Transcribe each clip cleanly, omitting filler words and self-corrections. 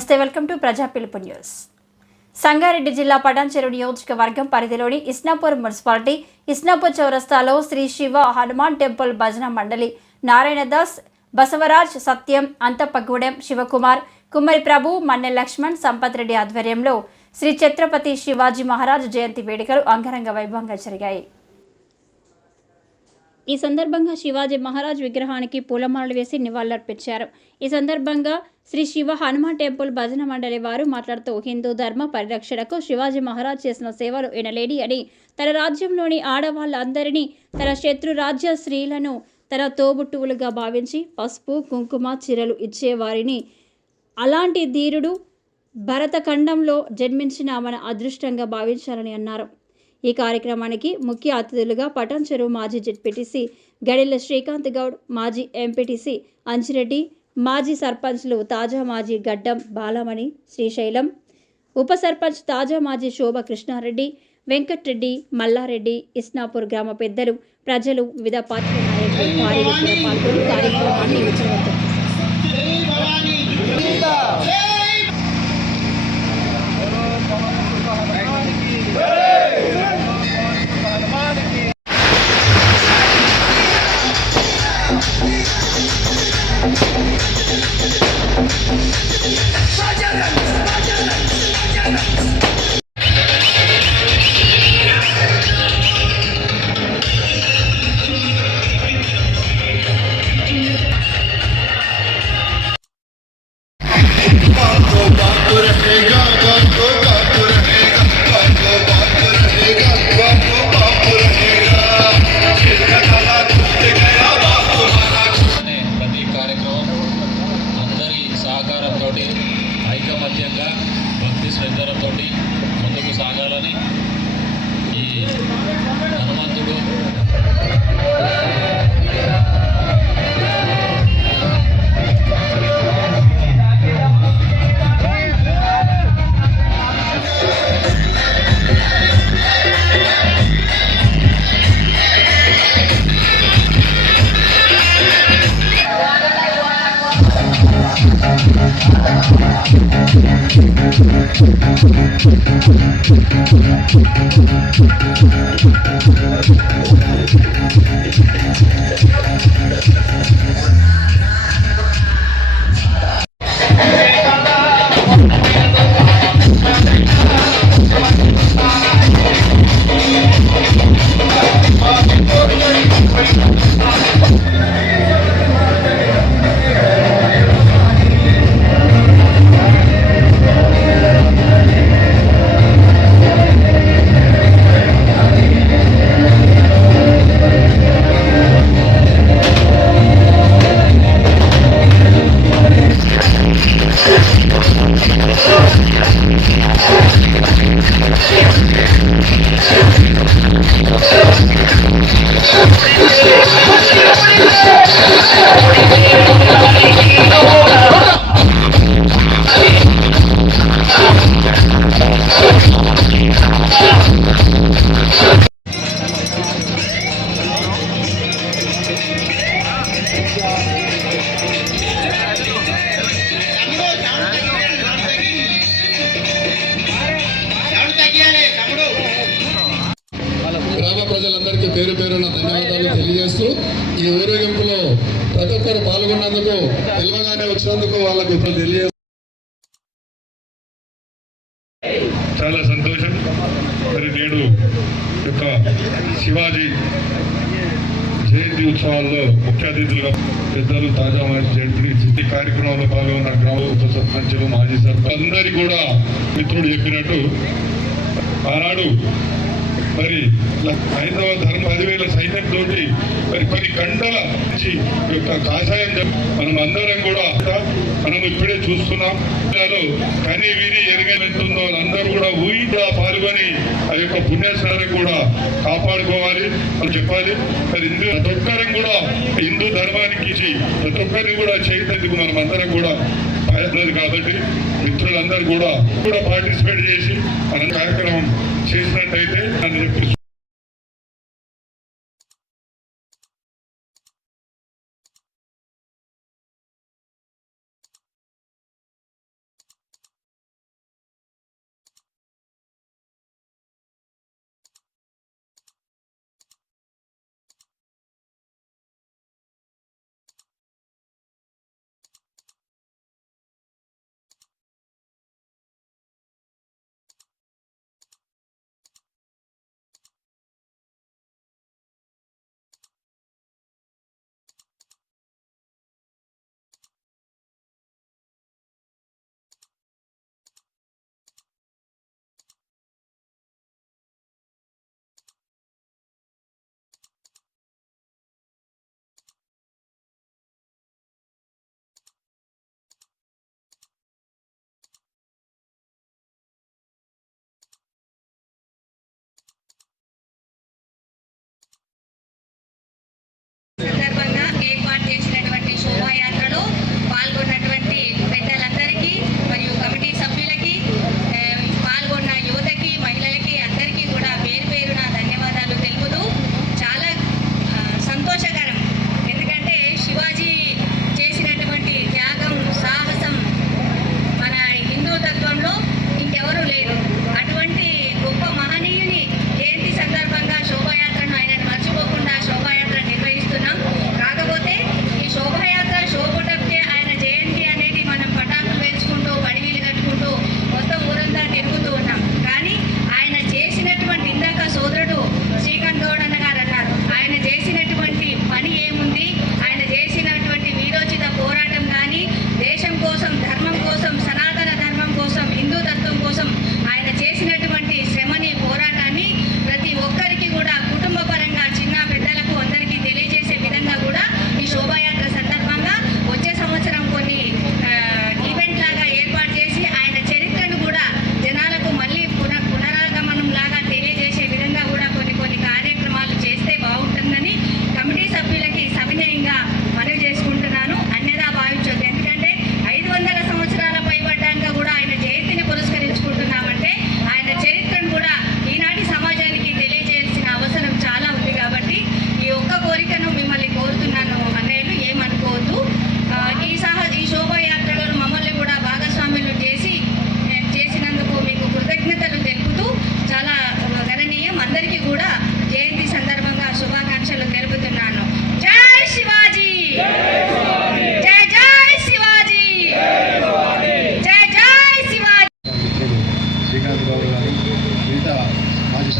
నమస్తే, welcome to ప్రజా పిలుపు న్యూస్. సంగారెడ్డి జిల్లా పటాన్చెరు నియోజకవర్గం పరిధిలోని ఇస్నాపూర్ మున్సిపాలిటీ ఇస్నాపూర్ చౌరస్తాలో శ్రీ శివ హనుమాన్ టెంపుల్ భజన మండలి నారాయణదాస్, బసవరాజ్, సత్యం, అంతప్పగూడెం, శివకుమార్, కుమ్మరి ప్రభు, మన్నె లక్ష్మణ్, సంపత్ రెడ్డి ఆధ్వర్యంలో శ్రీ ఛత్రపతి శివాజీ మహారాజ్ జయంతి వేడుకలు అంగరంగ వైభవంగా జరిగాయి. ఈ సందర్భంగా శివాజీ మహారాజ్ విగ్రహానికి పూలమాలలు వేసి నివాళులర్పించారు. ఈ సందర్భంగా శ్రీ శివ హనుమాన్ టెంపుల్ భజన మండలి వారు మాట్లాడుతూ హిందూ ధర్మ పరిరక్షణకు శివాజీ మహారాజ్ చేసిన సేవలు ఎనలేని అని, తన రాజ్యంలోని ఆడవాళ్ళందరినీ తన శత్రు రాజ్య స్త్రీలను తన తోబుట్టువులుగా భావించి పసుపు, కుంకుమ, చీరలు ఇచ్చేవారిని, అలాంటి ధీరుడు భరతఖండంలో జన్మించిన మన అదృష్టంగా భావించాలని అన్నారు. ఈ కార్యక్రమానికి ముఖ్య అతిథులుగా పటాన్చెరు మాజీ జెడ్పీటీసీ గడిల శ్రీకాంత్ గౌడ్, మాజీ ఎంపీటీసీ అంజిరెడ్డి, మాజీ సర్పంచ్లు తాజా మాజీ గడ్డం బాలమణి, శ్రీశైలం, ఉప సర్పంచ్ తాజా మాజీ శోభ కృష్ణారెడ్డి, వెంకట్రెడ్డి, మల్లారెడ్డి, ఇస్నాపూర్ గ్రామ పెద్దలు, ప్రజలు, వివిధ పార్టీల నాయకులు భారీ ఎత్తున పాల్గొని కార్యక్రమాన్ని విజయవంతం చేశారు. ఐకమత్యంగా భక్తి శ్రద్ధలతో ముందుకు సాగాలని ఈ హనుమంతుడు ప్రజలందరికీ పేరు పేరున ధన్యవాదాలు తెలియజేస్తూ ఈ ఊరేగింపులో ప్రతి ఒక్కరు పాల్గొన్నందుకు, తెలియగానే వచ్చినందుకు వాళ్ళకు తెలియజేస్తూ చాలా సంతోషం. మరి నేడు యొక్క శివాజీ జయంతి ఉత్సవాల్లో ముఖ్య అతిథులుగా పెద్దలు తాజా మాజీ జడ్పీ కార్యక్రమంలో పాల్గొన్న గ్రామ ఉప సర్పంచులు, మాజీ సర్పంచ్ అందరికీ కూడా మిత్రుడు చెప్పినట్టు ఆనాడు మరి హైందవ ధర్మ 10,000 సైన్యంతో మరి కొన్ని గంటల నుంచి యొక్క కాషాయం మనం అందరం కూడా మనం ఇప్పుడే చూస్తున్నాం. కానీ వీరి ఎరగెంటుందో అందరూ కూడా ఊయి కూడా పాల్గొని ఆ యొక్క పుణ్యస్నాన్ని కూడా కాపాడుకోవాలి అని చెప్పాలి. మరి ప్రతి ఒక్కరం కూడా హిందూ ధర్మానికి ప్రతి ఒక్కరిని కూడా చేయటందుకు మనం అందరం కూడా ప్రయత్నాలు కాబట్టి మిత్రులందరూ కూడా పార్టిసిపేట్ చేసి మనం కార్యక్రమం చేసినట్టయితే అని చెప్పి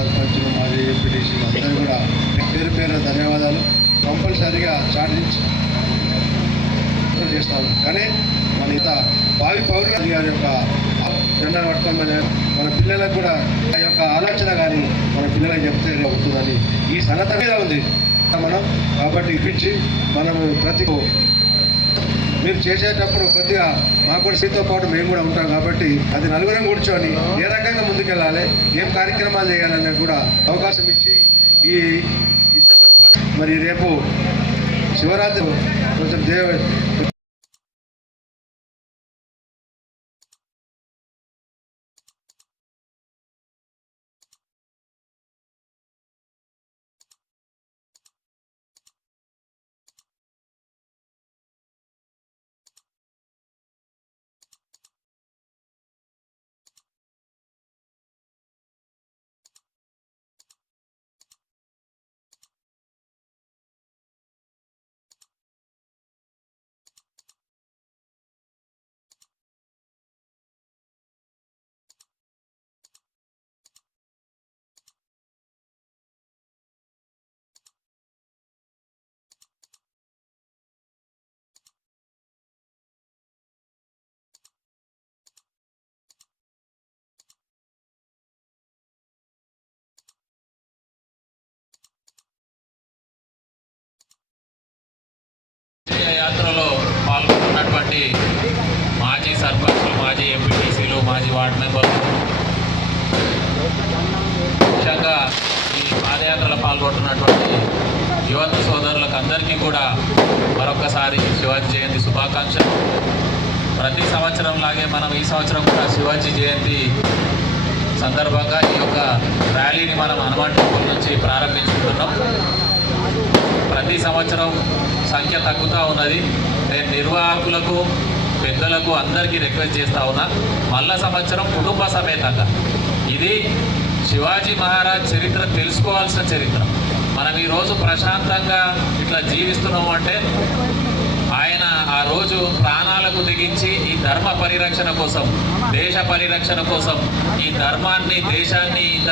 సర్పంచులు మాజీ ఎంపీటీసీలు అందరూ కూడా పేరు పేరు ధన్యవాదాలు. కంపల్సరీగా చార్జ్ చేస్తాము. కానీ మన ఇంత భావి పౌరుల గారి యొక్క జెండా పట్టుకోమని మన పిల్లలకు కూడా ఆ యొక్క ఆలోచన కానీ మన పిల్లలకు చెప్తే అవుతుందని ఈ సన్నత మీద ఉంది మనం. కాబట్టి ఇప్పించి మనము ప్రతి మీరు చేసేటప్పుడు కొద్దిగా మాకు కూడా సీతో పాటు మేము కూడా ఉంటాం. కాబట్టి అది నలుగురం కూర్చొని ఏ రకంగా ముందుకెళ్ళాలి, ఏం కార్యక్రమాలు చేయాలనే కూడా అవకాశం ఇచ్చి ఈ మరి రేపు శివరాత్రి కొంచెం యాత్రలో పాల్గొన్నటువంటి మాజీ సర్పంచ్లు, మాజీ ఎంపీటీసీలు, మాజీ వార్డు మెంబర్లు, ముఖ్యంగా ఈ పాదయాత్రలో పాల్గొంటున్నటువంటి యువత సోదరులకు అందరికీ కూడా మరొకసారి శివాజీ జయంతి శుభాకాంక్షలు. ప్రతి సంవత్సరం లాగే మనం ఈ సంవత్సరం కూడా శివాజీ జయంతి సందర్భంగా ఈ యొక్క ర్యాలీని మనం హనుమాన్ టెంపుల్ నుంచి ప్రారంభించుకుంటున్నాం. ప్రతి సంవత్సరం సంఖ్య తగ్గుతూ ఉన్నది. నేను నిర్వాహకులకు, పెద్దలకు అందరికీ రిక్వెస్ట్ చేస్తూ ఉన్నా, మళ్ళా సంవత్సరం కుటుంబ సమేతంగా. ఇది శివాజీ మహారాజ్ చరిత్ర తెలుసుకోవాల్సిన చరిత్ర. మనం ఈరోజు ప్రశాంతంగా ఇట్లా జీవిస్తున్నాము అంటే ఆయన ఆ రోజు ప్రాణాలకు దిగించి ఈ ధర్మ పరిరక్షణ కోసం, దేశ పరిరక్షణ కోసం, ఈ ధర్మాన్ని, దేశాన్ని ఇంత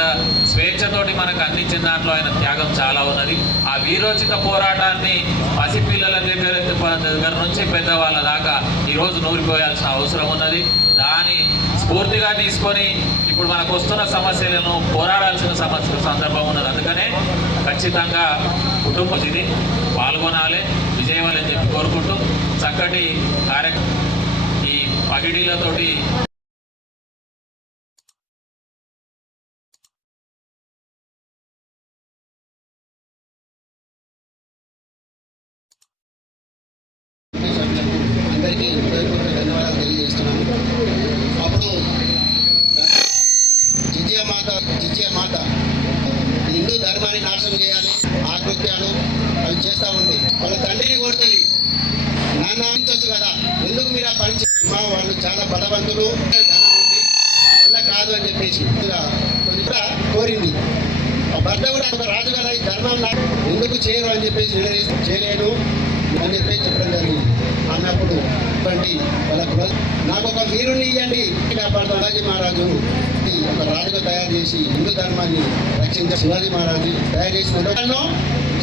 స్వేచ్ఛతోటి మనకు అందించిన దాంట్లో ఆయన త్యాగం చాలా ఉన్నది. ఆ వీరోచిత పోరాటాన్ని పసిపిల్లల దగ్గర నుంచి పెద్దవాళ్ళ దాకా ఈరోజు నూరిపోయాల్సిన అవసరం ఉన్నది. దాని స్ఫూర్తిగా తీసుకొని ఇప్పుడు మనకు వస్తున్న సమస్యలను పోరాడాల్సిన సందర్భం ఉన్నది. అందుకనే ఖచ్చితంగా కుటుంబం ఇది పాల్గొనాలి, విజయవాలని చెప్పి కోరుకుంటూ చక్కటి కార్యక్రమం ఈ పగిడీలతోటి అందరికీ హృదయపూర్వక ధన్యవాదాలు తెలియజేస్తున్నాను. అప్పుడు జిజియా మాత హిందూ ధర్మాన్ని నాశనం చేయాలి, ఆకృత్యాలు అవి చేస్తూ ఉంది. వాళ్ళ తండ్రిని కొడుతుంది, నాన్న వచ్చు కదా, ఎందుకు మీరు ఆ పని వాళ్ళు చాలా బలవంతులు, ధనం ఉంది, వల్ల కాదు అని చెప్పేసి కూడా కోరింది. ఆ భర్త కూడా ఒక రాజు కదా, ఈ ధర్మం ఎందుకు చేయరు అని చెప్పేసి చేయలేను అని చెప్పేసి చెప్పడం జరిగింది. అన్నప్పుడు వాళ్ళకు నాకు ఒక వీరుని ఇవ్వండి, శివాజీ మహారాజు ఒక రాజుగా తయారు చేసి హిందూ ధర్మాన్ని రక్షించే శివాజీ మహారాజు తయారు చేసిన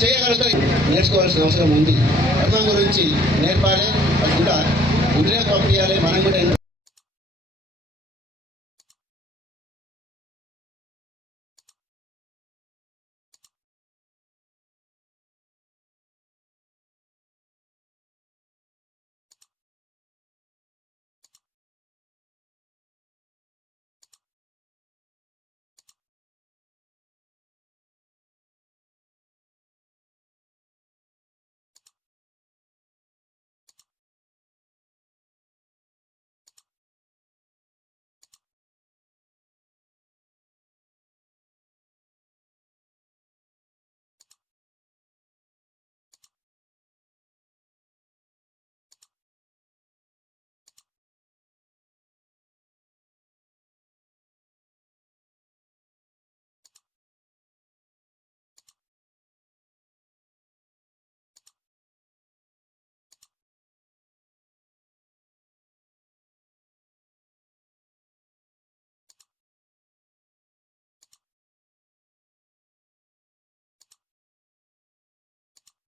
చేయగలుగుతాయి. నేర్చుకోవాల్సిన అవసరం ఉంది. ధర్మం గురించి నేర్పాలి, అది కూడా ఇంటినే పంపించాలి. మనం కూడా